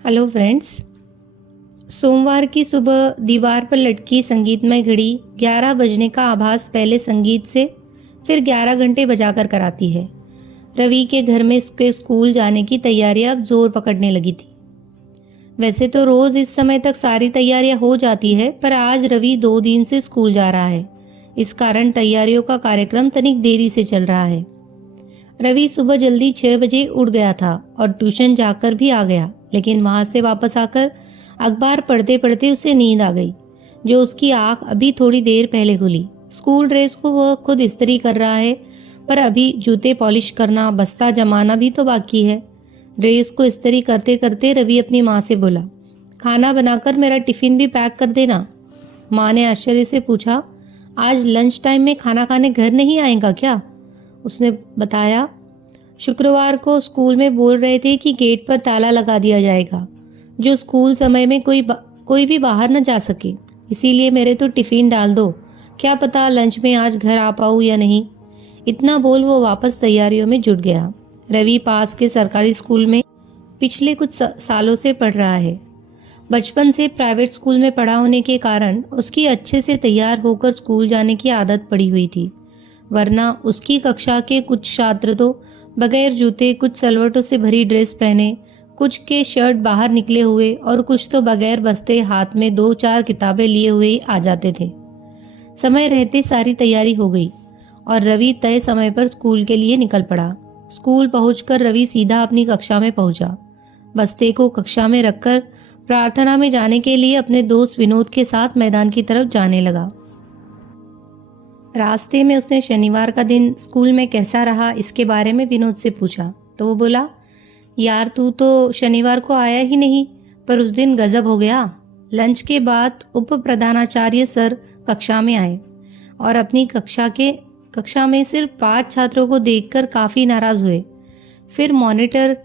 Hello friends. सोमवार की सुबह दीवार पर लटकी संगीतमय घड़ी 11 बजने का आभास पहले संगीत से फिर 11 घंटे बजाकर कराती है। रवि के घर में उसके स्कूल जाने की तैयारियां अब जोर पकड़ने लगी थी। वैसे तो रोज इस समय तक सारी तैयारियां हो जाती है, पर आज रवि 2 दिन से स्कूल जा रहा है। इस कारण तैयारियों का कार्यक्रम तनिक देरी से चल रहा है। रवि सुबह जल्दी 6 बजे उठ गया था और ट्यूशन जाकर भी आ गया, लेकिन वहां से वापस आकर अखबार पढ़ते पढ़ते उसे नींद आ गई, जो उसकी आंख अभी थोड़ी देर पहले खुली। स्कूल ड्रेस को वह खुद इस्त्री कर रहा है, पर अभी जूते पॉलिश करना, बस्ता जमाना भी तो बाकी है। ड्रेस को इस्त्री करते करते रवि अपनी माँ से बोला, खाना बनाकर मेरा टिफिन भी पैक कर देना। माँ ने आश्चर्य से पूछा, आज लंच टाइम में खाना खाने घर नहीं आएगा क्या? उसने बताया, शुक्रवार को स्कूल में बोल रहे थे कि गेट पर ताला लगा दिया जाएगा, जो स्कूल समय में कोई भी बाहर न जा सके। इसीलिए मेरे तो टिफिन डाल दो, क्या पता लंच में आज घर आ पाऊँ या नहीं। इतना बोल वो वापस तैयारियों में जुट गया। रवि पास के सरकारी स्कूल में पिछले कुछ सालों से पढ़ रहा है। बचपन से प्राइवेट स्कूल में पढ़ा होने के कारण उसकी अच्छे से तैयार होकर स्कूल जाने की आदत पड़ी हुई थी, वरना उसकी कक्षा के कुछ छात्र तो बगैर जूते, कुछ सलवटों से भरी ड्रेस पहने, कुछ के शर्ट बाहर निकले हुए और कुछ तो बगैर बस्ते हाथ में 2-4 किताबें लिए हुए आ जाते थे। समय रहते सारी तैयारी हो गई और रवि तय समय पर स्कूल के लिए निकल पड़ा। स्कूल पहुंचकर रवि सीधा अपनी कक्षा में पहुंचा। बस्ते को कक्षा में रखकर प्रार्थना में जाने के लिए अपने दोस्त विनोद के साथ मैदान की तरफ जाने लगा। रास्ते में उसने शनिवार का दिन स्कूल में कैसा रहा इसके बारे में विनोद से पूछा, तो वो बोला, यार तू तो शनिवार को आया ही नहीं, पर उस दिन गजब हो गया। लंच के बाद उप प्रधानाचार्य सर कक्षा में आए और अपनी कक्षा में सिर्फ 5 छात्रों को देखकर काफ़ी नाराज हुए। फिर मॉनिटर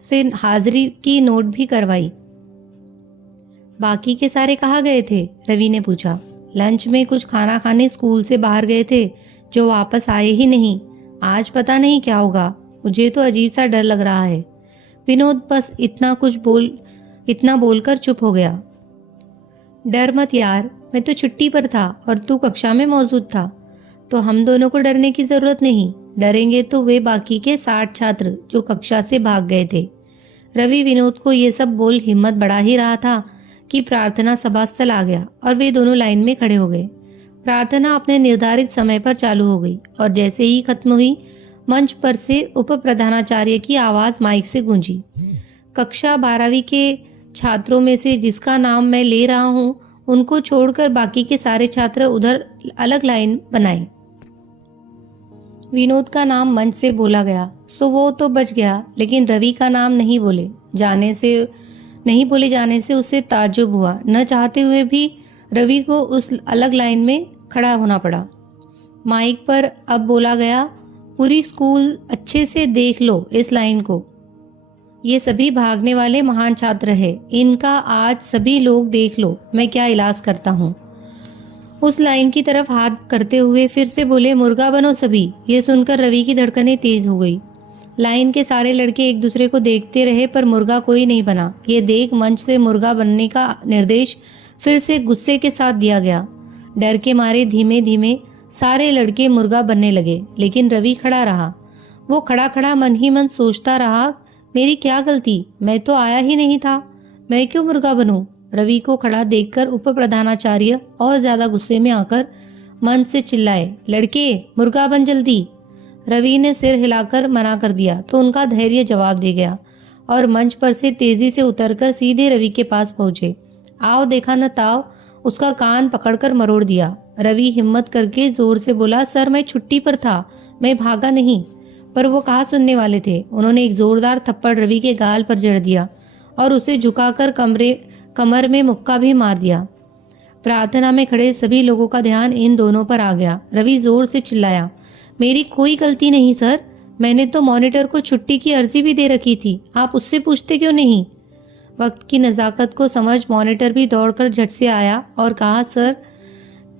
से हाजिरी की नोट भी करवाई। बाकी के सारे कहाँ गए थे? रवि ने पूछा। लंच में कुछ खाना खाने स्कूल से बाहर गए थे, जो वापस आए ही नहीं। आज पता नहीं क्या होगा, मुझे तो अजीब सा डर लग रहा है। विनोद बस इतना बोलकर चुप हो गया। डर मत यार, मैं तो छुट्टी पर था और तू कक्षा में मौजूद था, तो हम दोनों को डरने की जरूरत नहीं। डरेंगे तो वे बाकी के 60 छात्र जो कक्षा से भाग गए थे। रवि विनोद को ये सब बोल हिम्मत बढ़ा ही रहा था कि प्रार्थना सभा स्थल आ गया और वे दोनों लाइन में खड़े हो गए। प्रार्थना अपने निर्धारित समय पर चालू हो गई और जैसे ही खत्म हुई, मंच पर से उप प्रधानाचार्य की आवाज माइक से गूंजी, कक्षा 12वीं के छात्रों में से जिसका नाम मैं ले रहा हूं, उनको छोड़कर बाकी के सारे छात्र उधर अलग लाइन बनाएं। विनोद का नाम मंच से बोला गया, सो वो तो बच गया, लेकिन रवि का नाम नहीं बोले जाने से उसे ताज्जुब हुआ। न चाहते हुए भी रवि को उस अलग लाइन में खड़ा होना पड़ा। माइक पर अब बोला गया, पूरी स्कूल अच्छे से देख लो इस लाइन को। ये सभी भागने वाले महान छात्र हैं, इनका आज सभी लोग देख लो मैं क्या इलाज करता हूँ। उस लाइन की तरफ हाथ करते हुए फिर से बोले, मुर्गा बनो सभी। ये सुनकर रवि की धड़कनें तेज हो गई। लाइन के सारे लड़के एक दूसरे को देखते रहे, पर मुर्गा कोई नहीं बना। ये देख मंच से मुर्गा बनने का निर्देश फिर से गुस्से के साथ दिया गया। डर के मारे धीमे धीमे सारे लड़के मुर्गा बनने लगे, लेकिन रवि खड़ा रहा। वो खड़ा खड़ा मन ही मन सोचता रहा, मेरी क्या गलती, मैं तो आया ही नहीं था, मैं क्यों मुर्गा बनूं? रवि को खड़ा देखकर उप प्रधानाचार्य और ज्यादा गुस्से में आकर मंच से चिल्लाए, लड़के मुर्गा बन जल्दी। रवि ने सिर हिलाकर मना कर दिया तो उनका धैर्य जवाब दे गया और मंच पर से तेजी से उतरकर सीधे रवि के पास पहुंचे। आओ देखा न ताओ, उसका कान पकड़कर मरोड़ दिया। रवि हिम्मत करके जोर से बोला, सर मैं छुट्टी पर था, मैं भागा नहीं। पर वो कहाँ सुनने वाले थे। उन्होंने एक जोरदार थप्पड़ रवि के गाल पर जड़ दिया और उसे झुकाकर कमर में मुक्का भी मार दिया। प्रार्थना में खड़े सभी लोगों का ध्यान इन दोनों पर आ गया। रवि जोर से चिल्लाया, मेरी कोई गलती नहीं सर, मैंने तो मॉनिटर को छुट्टी की अर्जी भी दे रखी थी, आप उससे पूछते क्यों नहीं? वक्त की नज़ाकत को समझ मॉनिटर भी दौड़कर झट से आया और कहा, सर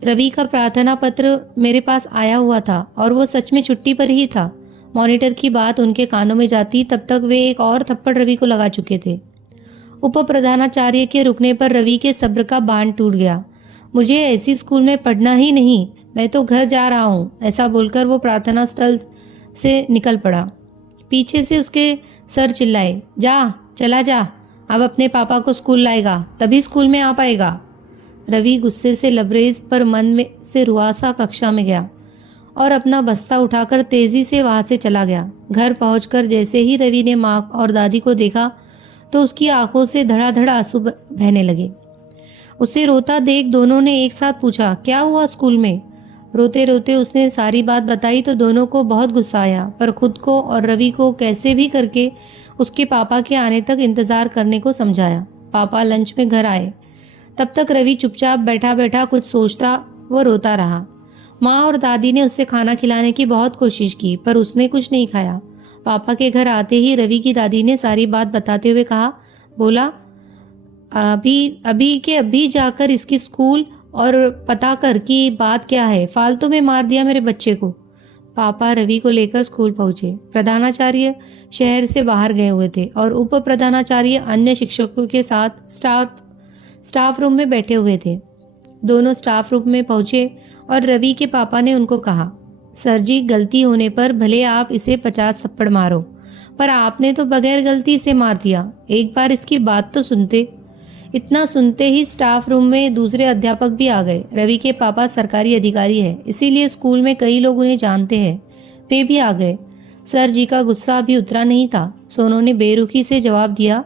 रवि का प्रार्थना पत्र मेरे पास आया हुआ था और वो सच में छुट्टी पर ही था। मॉनिटर की बात उनके कानों में जाती तब तक वे एक और थप्पड़ रवि को लगा चुके थे। उप प्रधानाचार्य के रुकने पर रवि के सब्र का बांध टूट गया। मुझे ऐसी स्कूल में पढ़ना ही नहीं, मैं तो घर जा रहा हूँ, ऐसा बोलकर वो प्रार्थना स्थल से निकल पड़ा। पीछे से उसके सर चिल्लाए, जा, चला जा, अब अपने पापा को स्कूल लाएगा तभी स्कूल में आ पाएगा। रवि गुस्से से लबरेज पर मन में से रुआसा कक्षा में गया और अपना बस्ता उठाकर तेजी से वहां से चला गया। घर पहुंचकर जैसे ही रवि ने माँ और दादी को देखा तो उसकी आंखों से धड़ाधड़ आंसू बहने लगे। उसे रोता देख दोनों ने एक साथ पूछा, क्या हुआ स्कूल में? रोते रोते उसने सारी बात बताई तो दोनों को बहुत गुस्सा आया, पर खुद को और रवि को कैसे भी करके उसके पापा के आने तक इंतजार करने को समझाया। पापा लंच में घर आए। तब तक रवि चुपचाप बैठा बैठा कुछ सोचता व रोता रहा। माँ और दादी ने उसे खाना खिलाने की बहुत कोशिश की, पर उसने कुछ नहीं खाया। पापा के घर आते ही रवि की दादी ने सारी बात बताते हुए कहा, बोला, अभी जाकर इसकी स्कूल और पता कर कि बात क्या है, फालतू में मार दिया मेरे बच्चे को। पापा रवि को लेकर स्कूल पहुंचे। प्रधानाचार्य शहर से बाहर गए हुए थे और उप प्रधानाचार्य अन्य शिक्षकों के साथ स्टाफ रूम में बैठे हुए थे। दोनों स्टाफ रूम में पहुंचे और रवि के पापा ने उनको कहा, सर जी, गलती होने पर भले आप इसे 50 थप्पड़ मारो, पर आपने तो बगैर गलती से मार दिया, एक बार इसकी बात तो सुनते। इतना सुनते ही स्टाफ रूम में दूसरे अध्यापक भी आ गए। रवि के पापा सरकारी अधिकारी है, इसीलिए स्कूल में कई लोग उन्हें जानते हैं। वे भी आ गए। सर जी का गुस्सा अभी उतरा नहीं था। सोनू ने बेरुखी से जवाब दिया,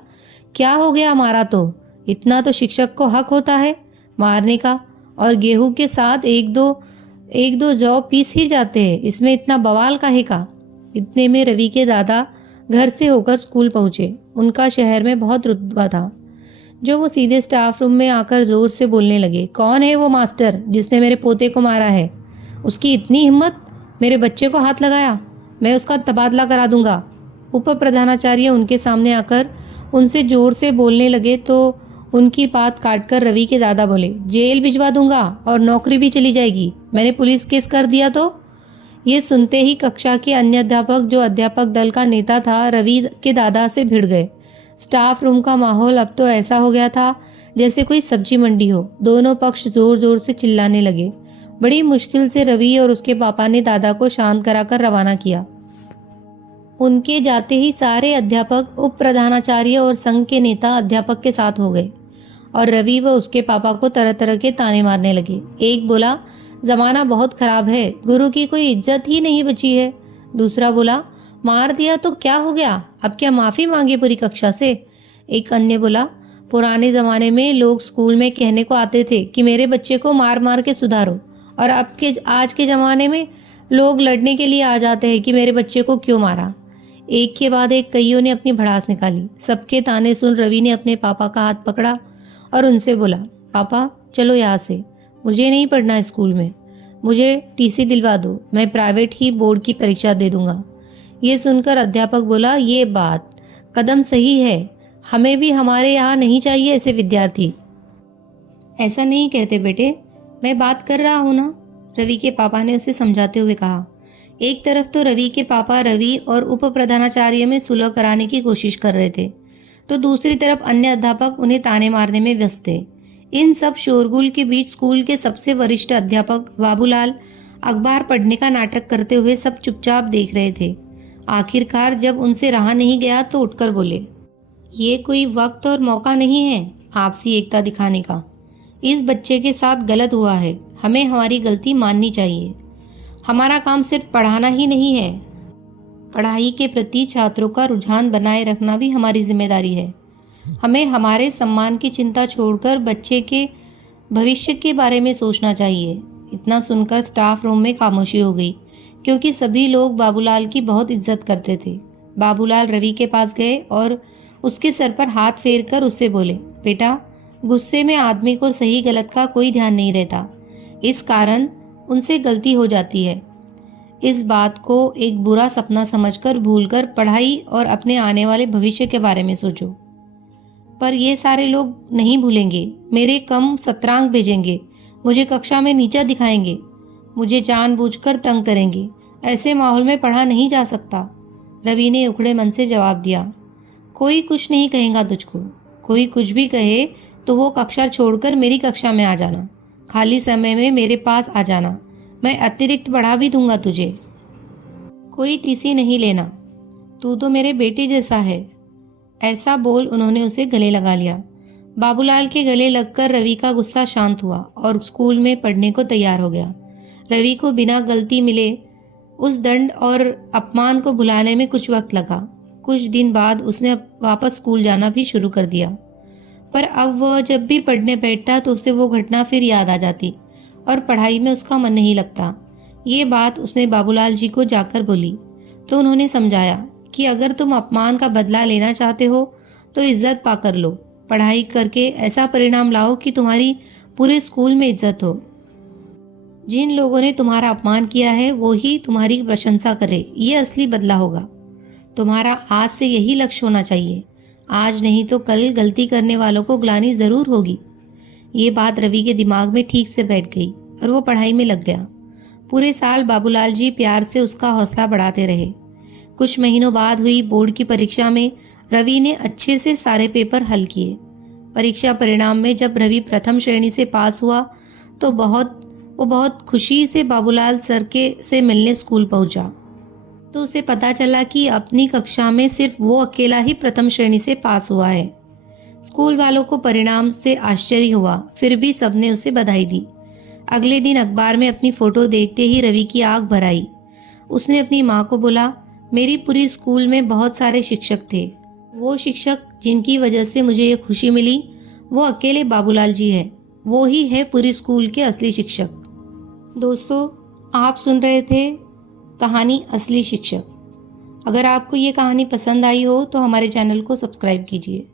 क्या हो गया मारा तो? इतना तो शिक्षक को हक होता है मारने का, और गेहूं के साथ एक दो जौ पीस ही जाते हैं, इसमें इतना बवाल काहे का? इतने में रवि के दादा घर से होकर स्कूल पहुंचे। उनका शहर में बहुत रुतबा था, जो वो सीधे स्टाफ रूम में आकर जोर से बोलने लगे, कौन है वो मास्टर जिसने मेरे पोते को मारा है? उसकी इतनी हिम्मत, मेरे बच्चे को हाथ लगाया, मैं उसका तबादला करा दूंगा। उप प्रधानाचार्य उनके सामने आकर उनसे जोर से बोलने लगे तो उनकी बात काटकर रवि के दादा बोले, जेल भिजवा दूंगा और नौकरी भी चली जाएगी, मैंने पुलिस केस कर दिया तो। ये सुनते ही कक्षा के अन्य अध्यापक, जो अध्यापक दल का नेता था, रवि के दादा से भिड़ गए। स्टाफ रूम का माहौल अब तो ऐसा हो गया था जैसे कोई सब्जी मंडी हो। दोनों पक्ष जोर जोर से चिल्लाने लगे। बड़ी मुश्किल से रवि और उसके पापा ने दादा को शांत कराकर रवाना किया। उनके जाते ही सारे अध्यापक, उप प्रधानाचार्य और संघ के नेता अध्यापक के साथ हो गए और रवि व उसके पापा को तरह तरह के ताने मारने लगे। एक बोला, जमाना बहुत खराब है, गुरु की कोई इज्जत ही नहीं बची है। दूसरा बोला, मार दिया तो क्या हो गया, अब क्या माफी मांगे पूरी कक्षा से? एक अन्य बोला, पुराने जमाने में लोग स्कूल में कहने को आते थे कि मेरे बच्चे को मार मार के सुधारो, और आज के जमाने में लोग लड़ने के लिए आ जाते हैं कि मेरे बच्चे को क्यों मारा। एक के बाद एक कईयों ने अपनी भड़ास निकाली। सबके ताने सुन रवि ने अपने पापा का हाथ पकड़ा और उनसे बोला, पापा चलो यहाँ से, मुझे नहीं पढ़ना स्कूल में, मुझे टीसी दिलवा दो, मैं प्राइवेट ही बोर्ड की परीक्षा दे दूंगा। ये सुनकर अध्यापक बोला, ये बात कदम सही है, हमें भी हमारे यहाँ नहीं चाहिए ऐसे विद्यार्थी। ऐसा नहीं कहते बेटे, मैं बात कर रहा हूँ ना, रवि के पापा ने उसे समझाते हुए कहा। एक तरफ तो रवि के पापा रवि और उप प्रधानाचार्य में सुलह कराने की कोशिश कर रहे थे, तो दूसरी तरफ अन्य अध्यापक उन्हें ताने मारने में व्यस्त थे। इन सब शोरगुल के बीच स्कूल के सबसे वरिष्ठ अध्यापक बाबूलाल अखबार पढ़ने का नाटक करते हुए सब चुपचाप देख रहे थे। आखिरकार जब उनसे रहा नहीं गया तो उठकर बोले, ये कोई वक्त और मौका नहीं है आपसी एकता दिखाने का। इस बच्चे के साथ गलत हुआ है, हमें हमारी गलती माननी चाहिए। हमारा काम सिर्फ पढ़ाना ही नहीं है, पढ़ाई के प्रति छात्रों का रुझान बनाए रखना भी हमारी जिम्मेदारी है। हमें हमारे सम्मान की चिंता छोड़कर बच्चे के भविष्य के बारे में सोचना चाहिए। इतना सुनकर स्टाफ रूम में खामोशी हो गई, क्योंकि सभी लोग बाबूलाल की बहुत इज्जत करते थे। बाबूलाल रवि के पास गए और उसके सर पर हाथ फेरकर उससे बोले, बेटा, गुस्से में आदमी को सही गलत का कोई ध्यान नहीं रहता, इस कारण उनसे गलती हो जाती है। इस बात को एक बुरा सपना समझकर भूलकर पढ़ाई और अपने आने वाले भविष्य के बारे में सोचो। पर ये सारे लोग नहीं भूलेंगे, मेरे कम सत्रांक भेजेंगे, मुझे कक्षा में नीचा दिखाएंगे, मुझे जानबूझकर तंग करेंगे। ऐसे माहौल में पढ़ा नहीं जा सकता। रवि ने उखड़े मन से जवाब दिया, कोई कुछ नहीं कहेगा तुझको, कोई कुछ भी कहे तो वो कक्षा छोड़कर मेरी कक्षा में आ जाना, खाली समय में मेरे पास आ जाना, मैं अतिरिक्त पढ़ा भी दूंगा तुझे। कोई टीसी नहीं लेना, तू तो मेरे बेटे जैसा है। ऐसा बोल उन्होंने उसे गले लगा लिया। बाबूलाल के गले लगकर रवि का गुस्सा शांत हुआ और स्कूल में पढ़ने को तैयार हो गया। रवि को बिना गलती मिले उस दंड और अपमान को भुलाने में कुछ वक्त लगा। कुछ दिन बाद उसने वापस स्कूल जाना भी शुरू कर दिया, पर अब वह जब भी पढ़ने बैठता तो उसे वो घटना फिर याद आ जाती और पढ़ाई में उसका मन नहीं लगता। ये बात उसने बाबूलाल जी को जाकर बोली तो उन्होंने समझाया कि अगर तुम अपमान का बदला लेना चाहते हो तो इज्जत पाकर लो, पढ़ाई करके ऐसा परिणाम लाओ कि तुम्हारी पूरे स्कूल में इज्जत हो। जिन लोगों ने तुम्हारा अपमान किया है वो ही तुम्हारी प्रशंसा करे, ये असली बदला होगा। तुम्हारा आज से यही लक्ष्य होना चाहिए। आज नहीं तो कल गलती करने वालों को ग्लानि जरूर होगी। ये बात रवि के दिमाग में ठीक से बैठ गई और वो पढ़ाई में लग गया। पूरे साल बाबूलाल जी प्यार से उसका हौसला बढ़ाते रहे। कुछ महीनों बाद हुई बोर्ड की परीक्षा में रवि ने अच्छे से सारे पेपर हल किए। परीक्षा परिणाम में जब रवि प्रथम श्रेणी से पास हुआ तो बहुत खुशी से बाबूलाल सर से मिलने स्कूल पहुंचा। तो उसे पता चला कि अपनी कक्षा में सिर्फ वो अकेला ही प्रथम श्रेणी से पास हुआ है। स्कूल वालों को परिणाम से आश्चर्य हुआ, फिर भी सबने उसे बधाई दी। अगले दिन अखबार में अपनी फोटो देखते ही रवि की आंख भर आई। उसने अपनी माँ को बोला, मेरी पूरी स्कूल में बहुत सारे शिक्षक थे, वो शिक्षक जिनकी वजह से मुझे ये खुशी मिली वो अकेले बाबूलाल जी है। वो ही है पूरी स्कूल के असली शिक्षक। दोस्तों, आप सुन रहे थे कहानी असली शिक्षक। अगर आपको ये कहानी पसंद आई हो तो हमारे चैनल को सब्सक्राइब कीजिए।